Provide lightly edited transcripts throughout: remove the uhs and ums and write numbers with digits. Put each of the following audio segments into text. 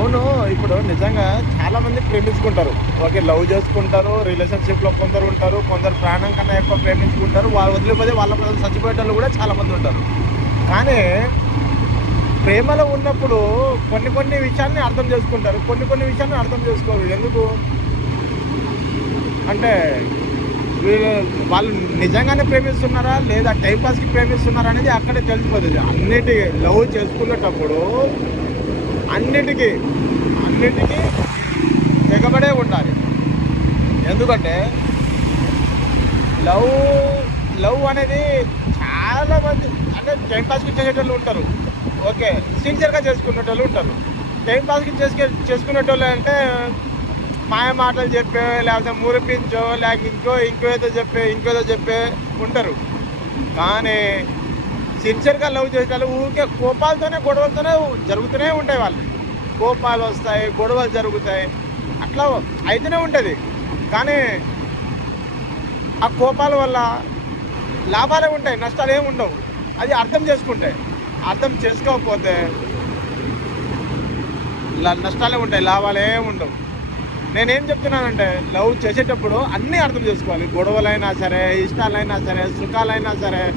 అవును. ఇప్పుడు నిజంగా చాలామంది ప్రేమించుకుంటారు. ఓకే. లవ్ చేసుకుంటారు. రిలేషన్‌షిప్‌లో కొందరు ఉంటారు. కొందరు ప్రాణం కన్నా ఎక్కువ ప్రేమించుకుంటారు. వాళ్ళు వదిలిపోతే వాళ్ళ కోసం చచ్చిపోయేటోళ్ళు కూడా చాలామంది ఉంటారు. కానీ ప్రేమలో ఉన్నప్పుడు కొన్ని కొన్ని విషయాల్ని అర్థం చేసుకుంటారు. కొన్ని కొన్ని విషయాల్ని అర్థం చేసుకోరు. ఎందుకు? అంటే వీళ్ళు వాళ్ళు నిజంగానే ప్రేమిస్తున్నారా? లేదా టైమ్ పాస్‌కి ప్రేమిస్తున్నారా? అనేది అక్కడే తెలిసిపోతది. లవ్ చేసుకునేటప్పుడు అన్నిటికి, అన్నిటికి తెగబడే ఉండాలి. ఎందుకంటే లవ్, లవ్ అనేది చాలా మంది అంటే టైమ్ పాస్‌కి చేసేటోళ్ళు ఉంటారు. ఓకే. సిన్సియర్‌గా చేసుకునేటోళ్ళు ఉంటారు. టైమ్ పాస్‌కి చేసుకునేటోళ్ళు అంటే మాయ మాటలు చెప్పే, లేకపోతే మురిపించో, లేక ఇంకేదో చెప్పే ఉంటారు. కానీ సిన్సియర్‌గా లవ్ చేసేవాళ్ళు ఊరికే కోపాలతోనే, గొడవలతోనే జరుగుతూనే ఉంటాయి వాళ్ళు. కోపాలొస్తాయి, గొడవలు జరుగుతాయి. అట్లా అయితేనే ఉంటది. కానీ ఆ కోపాల వల్ల లాభాలే ఉంటాయి. నష్టాలేమి ఉండవు. అది అర్థం చేసుకుంటే. అర్థం చేసుకోకపోతే నష్టాలే ఉంటాయి. లాభాలేమి ఉండవు. నేనేం చెప్తున్నానంటే లవ్ చేసేటప్పుడు అన్నీ అర్థం చేసుకోవాలి. గొడవలైనా సరే, ఇష్టాలైనా సరే, సుఖాలైనా సరే,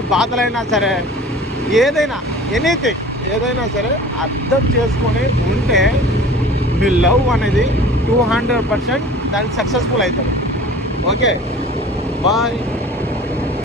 బాధలైనా సరే, ఏదైనా ఎనీథింగ్ ఏదైనా సరే అర్థం చేసుకొని ఉంటే మీ లవ్ అనేది 200% దానికి సక్సెస్ఫుల్ అవుతుంది. ఓకే. బాయ్.